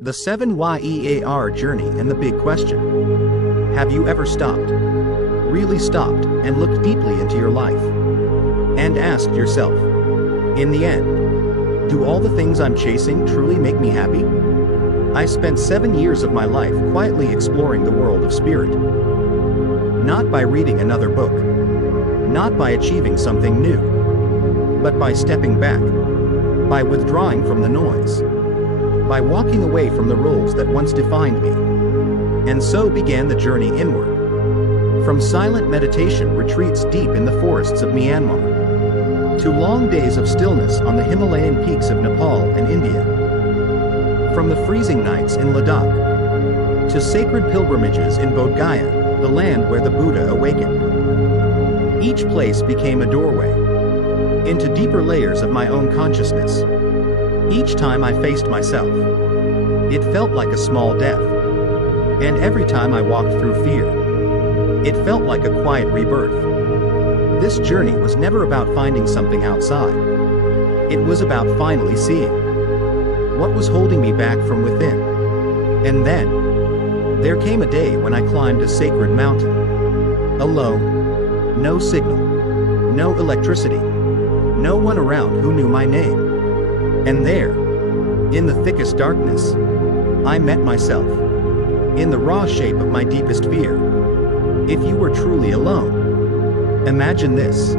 The 7YEAR journey and the big question. Have you ever stopped? Really stopped and looked deeply into your life? And asked yourself, in the end, do all the things I'm chasing truly make me happy? I spent 7 years of my life quietly exploring the world of spirit. Not by reading another book. Not by achieving something new. But by stepping back. By withdrawing from the noise. By walking away from the rules that once defined me. And so began the journey inward. From silent meditation retreats deep in the forests of Myanmar, to long days of stillness on the Himalayan peaks of Nepal and India. From the freezing nights in Ladakh, to sacred pilgrimages in Bodhgaya, the land where the Buddha awakened. Each place became a doorway into deeper layers of my own consciousness. Each time I faced myself, it felt like a small death. And every time I walked through fear, it felt like a quiet rebirth. This journey was never about finding something outside. It was about finally seeing what was holding me back from within. And then, there came a day when I climbed a sacred mountain. Alone, no signal, no electricity, no one around who knew my name. And there, in the thickest darkness, I met myself, in the raw shape of my deepest fear. If you were truly alone, imagine this.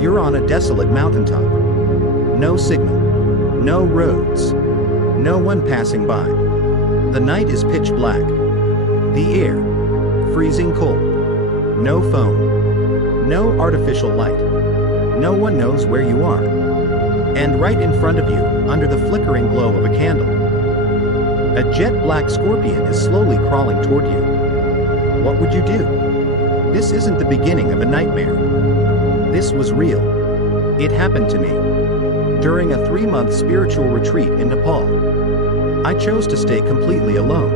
You're on a desolate mountaintop. No signal, no roads, no one passing by. The night is pitch black. The air, freezing cold. No phone, no artificial light. No one knows where you are. And right in front of you, under the flickering glow of a candle, a jet-black scorpion is slowly crawling toward you. What would you do? This isn't the beginning of a nightmare. This was real. It happened to me. During a 3-month spiritual retreat in Nepal, I chose to stay completely alone.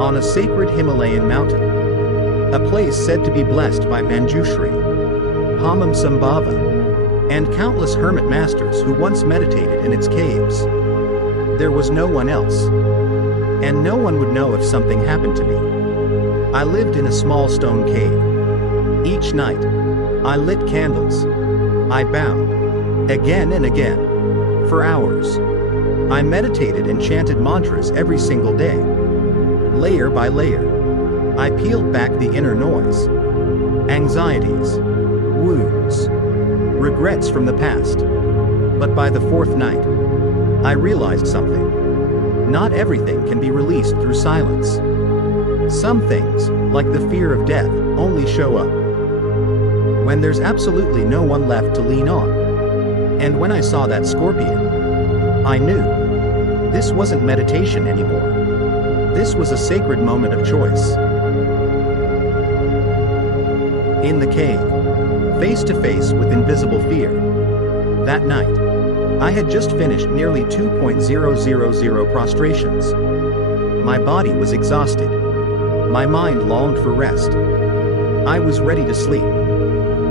On a sacred Himalayan mountain. A place said to be blessed by Manjushri, Padmasambhava, and countless hermit masters who once meditated in its caves. There was no one else. And no one would know if something happened to me. I lived in a small stone cave. Each night, I lit candles. I bowed, again and again, for hours. I meditated and chanted mantras every single day. Layer by layer, I peeled back the inner noise. Anxieties, wounds, regrets from the past. But by the 4th night, I realized something. Not everything can be released through silence. Some things, like the fear of death, only show up when there's absolutely no one left to lean on. And when I saw that scorpion, I knew this wasn't meditation anymore. This was a sacred moment of choice. In the cave, face to face with invisible fear. That night, I had just finished nearly 2,000 prostrations. My body was exhausted. My mind longed for rest. I was ready to sleep.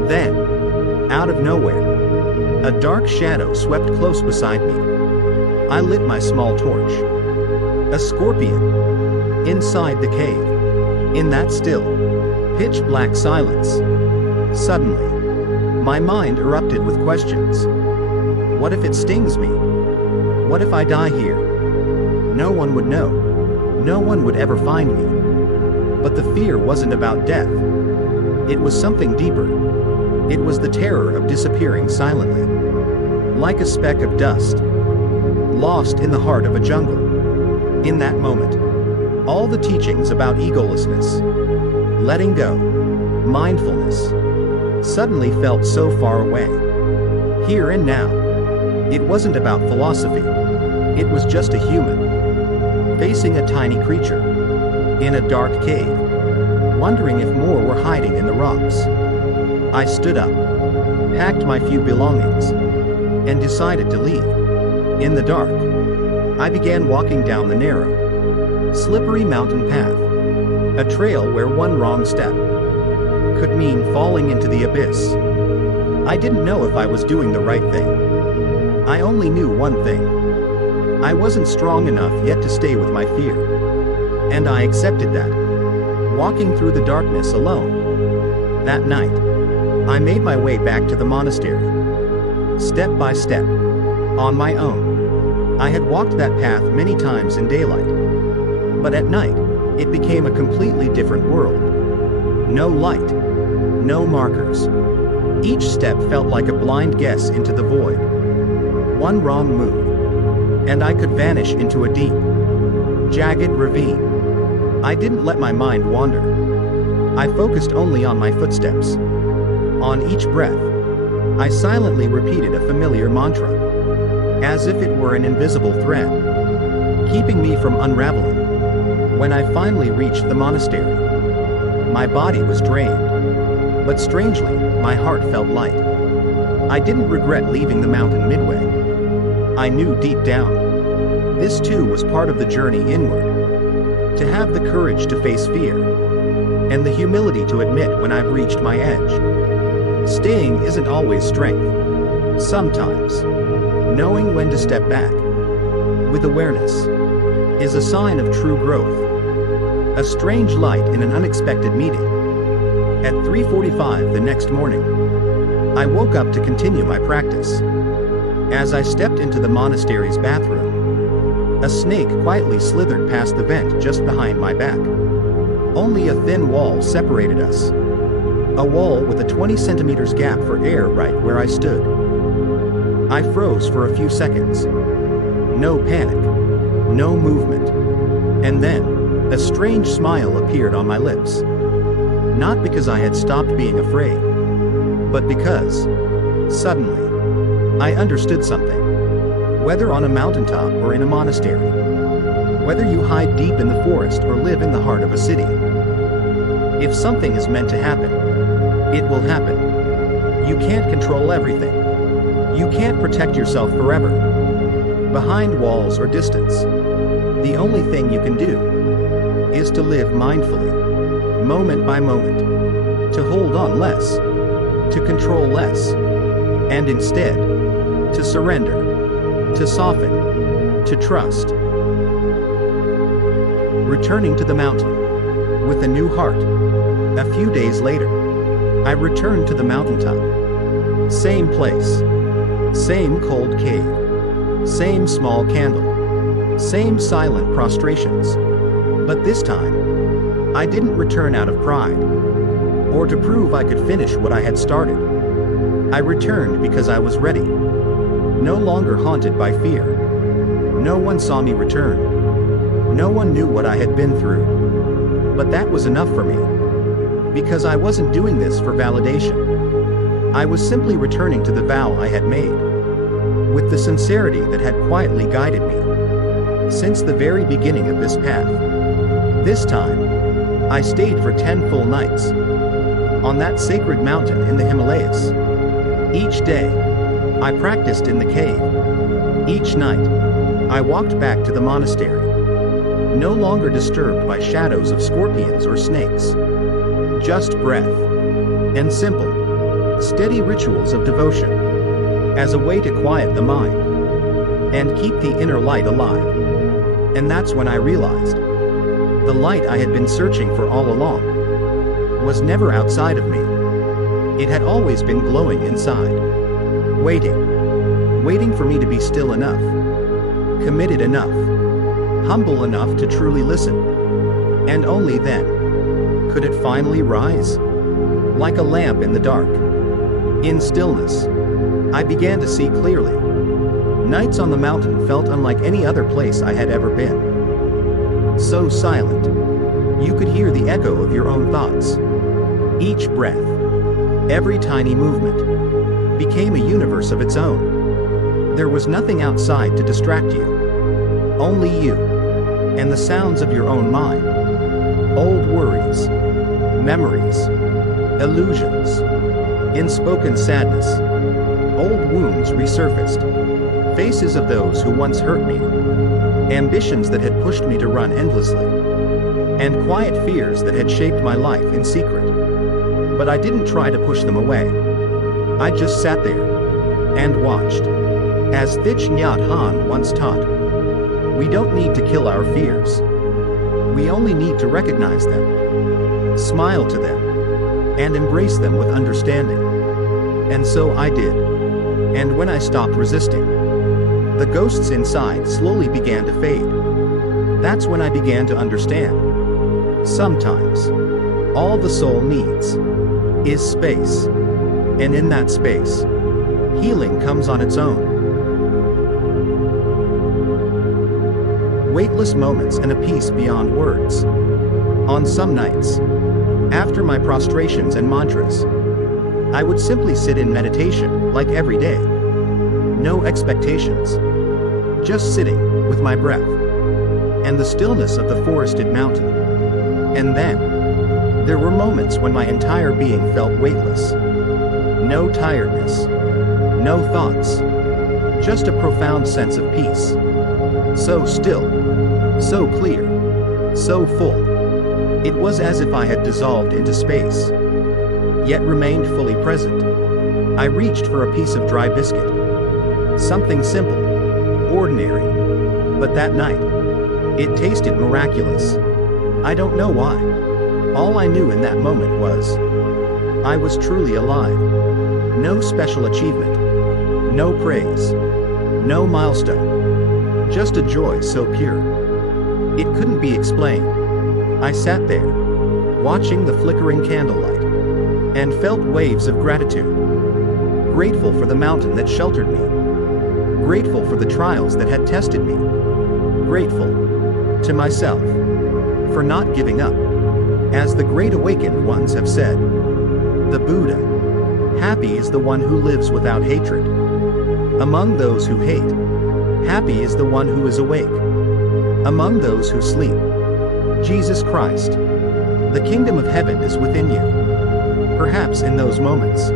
Then, out of nowhere, a dark shadow swept close beside me. I lit my small torch. A scorpion. Inside the cave. In that still, pitch-black silence. Suddenly, my mind erupted with questions. What if it stings me? What if I die here? No one would know. No one would ever find me. But the fear wasn't about death. It was something deeper. It was the terror of disappearing silently. Like a speck of dust. Lost in the heart of a jungle. In that moment, all the teachings about egolessness, letting go, mindfulness, suddenly felt so far away. Here and now. It wasn't about philosophy. It was just a human, facing a tiny creature, in a dark cave, wondering if more were hiding in the rocks. I stood up, packed my few belongings, and decided to leave. In the dark, I began walking down the narrow, slippery mountain path, a trail where one wrong step could mean falling into the abyss. I didn't know if I was doing the right thing. I only knew one thing. I wasn't strong enough yet to stay with my fear. And I accepted that. Walking through the darkness alone. That night, I made my way back to the monastery. Step by step. On my own. I had walked that path many times in daylight. But at night, it became a completely different world. No light. No markers. Each step felt like a blind guess into the void. One wrong move, and I could vanish into a deep, jagged ravine. I didn't let my mind wander. I focused only on my footsteps. On each breath, I silently repeated a familiar mantra, as if it were an invisible thread, keeping me from unraveling. When I finally reached the monastery, my body was drained. But strangely, my heart felt light. I didn't regret leaving the mountain midway. I knew deep down, this too was part of the journey inward. To have the courage to face fear, and the humility to admit when I've reached my edge. Staying isn't always strength. Sometimes, knowing when to step back, with awareness, is a sign of true growth. A strange light in an unexpected meeting. At 3:45 the next morning, I woke up to continue my practice. As I stepped into the monastery's bathroom, a snake quietly slithered past the vent just behind my back. Only a thin wall separated us. A wall with a 20 centimeters gap for air right where I stood. I froze for a few seconds. No panic, no movement. And then, a strange smile appeared on my lips. Not because I had stopped being afraid, but because, suddenly, I understood something. Whether on a mountaintop or in a monastery, whether you hide deep in the forest or live in the heart of a city, if something is meant to happen, it will happen. You can't control everything. You can't protect yourself forever, behind walls or distance. The only thing you can do is to live mindfully, moment by moment, to hold on less, to control less, and instead, to surrender, to soften, to trust. Returning to the mountain, with a new heart. A few days later, I returned to the mountaintop. Same place, same cold cave, same small candle, same silent prostrations. But this time, I didn't return out of pride, or to prove I could finish what I had started. I returned because I was ready, no longer haunted by fear. No one saw me return. No one knew what I had been through. But that was enough for me, because I wasn't doing this for validation. I was simply returning to the vow I had made, with the sincerity that had quietly guided me since the very beginning of this path. This time, I stayed for 10 full nights on that sacred mountain in the Himalayas. Each day, I practiced in the cave. Each night, I walked back to the monastery, no longer disturbed by shadows of scorpions or snakes. Just breath and simple, steady rituals of devotion as a way to quiet the mind and keep the inner light alive. And that's when I realized the light I had been searching for all along was never outside of me. It had always been glowing inside, waiting for me to be still enough, committed enough, humble enough to truly listen. And only then could it finally rise, like a lamp in the dark. In stillness, I began to see clearly. Nights on the mountain felt unlike any other place I had ever been. So silent, you could hear the echo of your own thoughts. Each breath, every tiny movement, became a universe of its own. There was nothing outside to distract you. Only you, and the sounds of your own mind. Old worries, memories, illusions, unspoken sadness. Old wounds resurfaced. Faces of those who once hurt me. Ambitions that had pushed me to run endlessly. And quiet fears that had shaped my life in secret. But I didn't try to push them away. I just sat there and watched. As Thich Nhat Hanh once taught, We don't need to kill our fears. We only need to recognize them, smile to them, and embrace them with understanding. And so I did. And when I stopped resisting, the ghosts inside slowly began to fade. That's when I began to understand. Sometimes, all the soul needs is space. And in that space, healing comes on its own. Weightless moments and a peace beyond words. On some nights, after my prostrations and mantras, I would simply sit in meditation like every day. No expectations. Just sitting with my breath and the stillness of the forested mountain. And then, there were moments when my entire being felt weightless. No tiredness. No thoughts. Just a profound sense of peace. So still. So clear. So full. It was as if I had dissolved into space, yet remained fully present. I reached for a piece of dry biscuit. Something simple, ordinary. But that night, it tasted miraculous. I don't know why. All I knew in that moment was, I was truly alive. No special achievement. No praise. No milestone. Just a joy so pure. It couldn't be explained. I sat there, watching the flickering candlelight, and felt waves of gratitude. Grateful for the mountain that sheltered me. Grateful for the trials that had tested me. Grateful to myself for not giving up. As the great awakened ones have said, the Buddha, happy is the one who lives without hatred. Among those who hate, happy is the one who is awake. Among those who sleep, Jesus Christ, the kingdom of heaven is within you. Perhaps in those moments,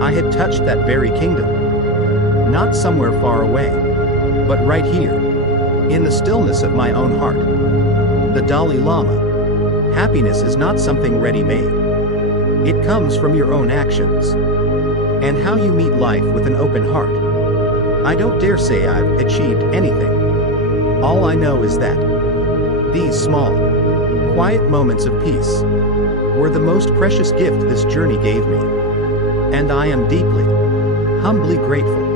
I had touched that very kingdom. Not somewhere far away, but right here, in the stillness of my own heart. The Dalai Lama, happiness is not something ready-made. It comes from your own actions, and how you meet life with an open heart. I don't dare say I've achieved anything. All I know is that these small, quiet moments of peace were the most precious gift this journey gave me. And I am deeply, humbly grateful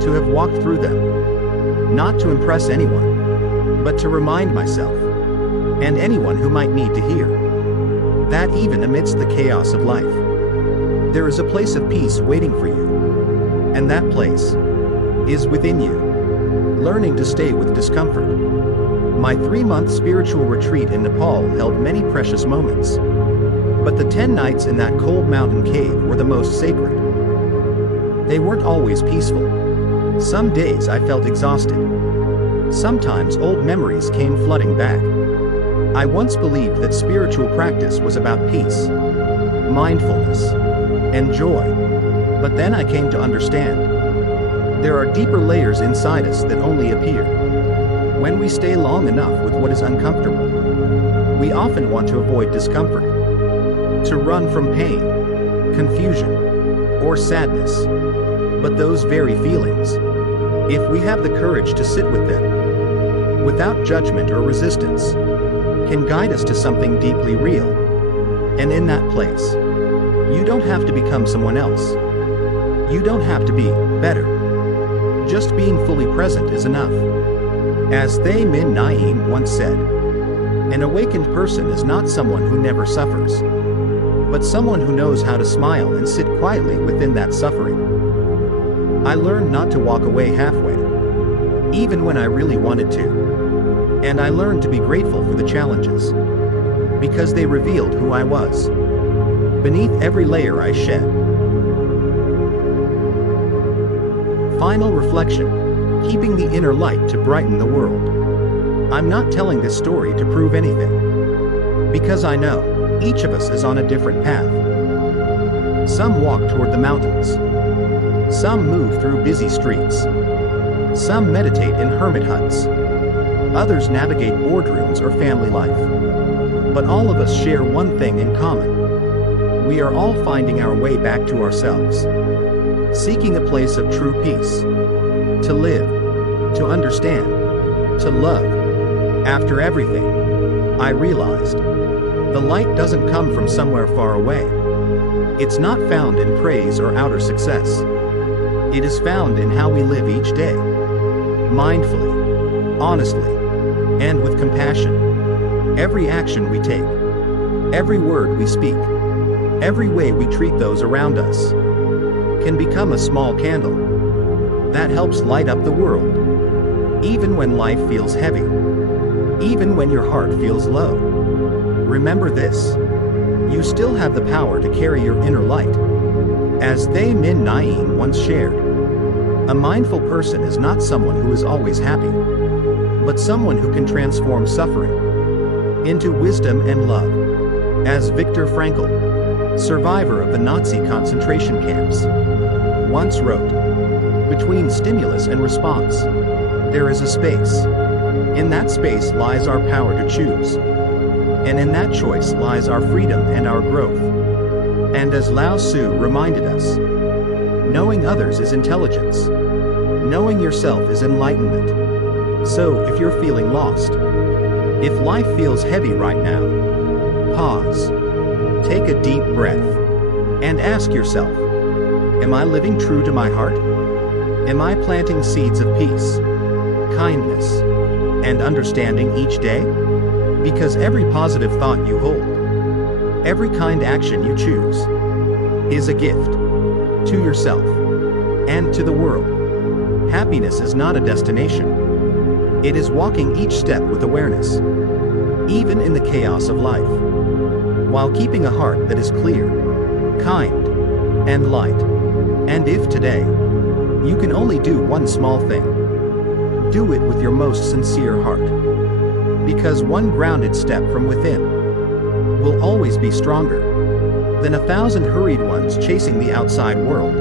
to have walked through them. Not to impress anyone, but to remind myself, and anyone who might need to hear, that even amidst the chaos of life, there is a place of peace waiting for you. And that place is within you. Learning to stay with discomfort. My 3-month spiritual retreat in Nepal held many precious moments. But the 10 nights in that cold mountain cave were the most sacred. They weren't always peaceful. Some days I felt exhausted. Sometimes old memories came flooding back. I once believed that spiritual practice was about peace, mindfulness, and joy. But then I came to understand. There are deeper layers inside us that only appear when we stay long enough with what is uncomfortable. We often want to avoid discomfort, to run from pain, confusion, or sadness. But those very feelings, if we have the courage to sit with them, without judgment or resistance, can guide us to something deeply real. And in that place, you don't have to become someone else. You don't have to be better. Just being fully present is enough. As Thay Min Naeem once said, an awakened person is not someone who never suffers, but someone who knows how to smile and sit quietly within that suffering. I learned not to walk away halfway, even when I really wanted to. And I learned to be grateful for the challenges, because they revealed who I was. Beneath every layer I shed. Final reflection, keeping the inner light to brighten the world. I'm not telling this story to prove anything, because I know each of us is on a different path. Some walk toward the mountains. Some move through busy streets. Some meditate in hermit huts. Others navigate boardrooms or family life. But all of us share one thing in common. We are all finding our way back to ourselves, seeking a place of true peace, to live, to understand, to love. After everything, I realized the light doesn't come from somewhere far away. It's not found in praise or outer success. It is found in how we live each day, mindfully, honestly, and with compassion. Every action we take, every word we speak, every way we treat those around us, can become a small candle that helps light up the world. Even when life feels heavy, even when your heart feels low, remember this: you still have the power to carry your inner light. As Thay Min Naeem once shared, a mindful person is not someone who is always happy, but someone who can transform suffering into wisdom and love. As Viktor Frankl, survivor of the Nazi concentration camps, once wrote, "Between stimulus and response, there is a space. In that space lies our power to choose. And in that choice lies our freedom and our growth." And as Lao Tzu reminded us, knowing others is intelligence. Knowing yourself is enlightenment. So, if you're feeling lost, if life feels heavy right now, pause, take a deep breath, and ask yourself, am I living true to my heart? Am I planting seeds of peace, kindness, and understanding each day? Because every positive thought you hold, every kind action you choose, is a gift to yourself and to the world. Happiness is not a destination. It is walking each step with awareness, even in the chaos of life, while keeping a heart that is clear, kind, and light. And if today, you can only do one small thing, do it with your most sincere heart. Because one grounded step from within will always be stronger than 1,000 hurried ones chasing the outside world.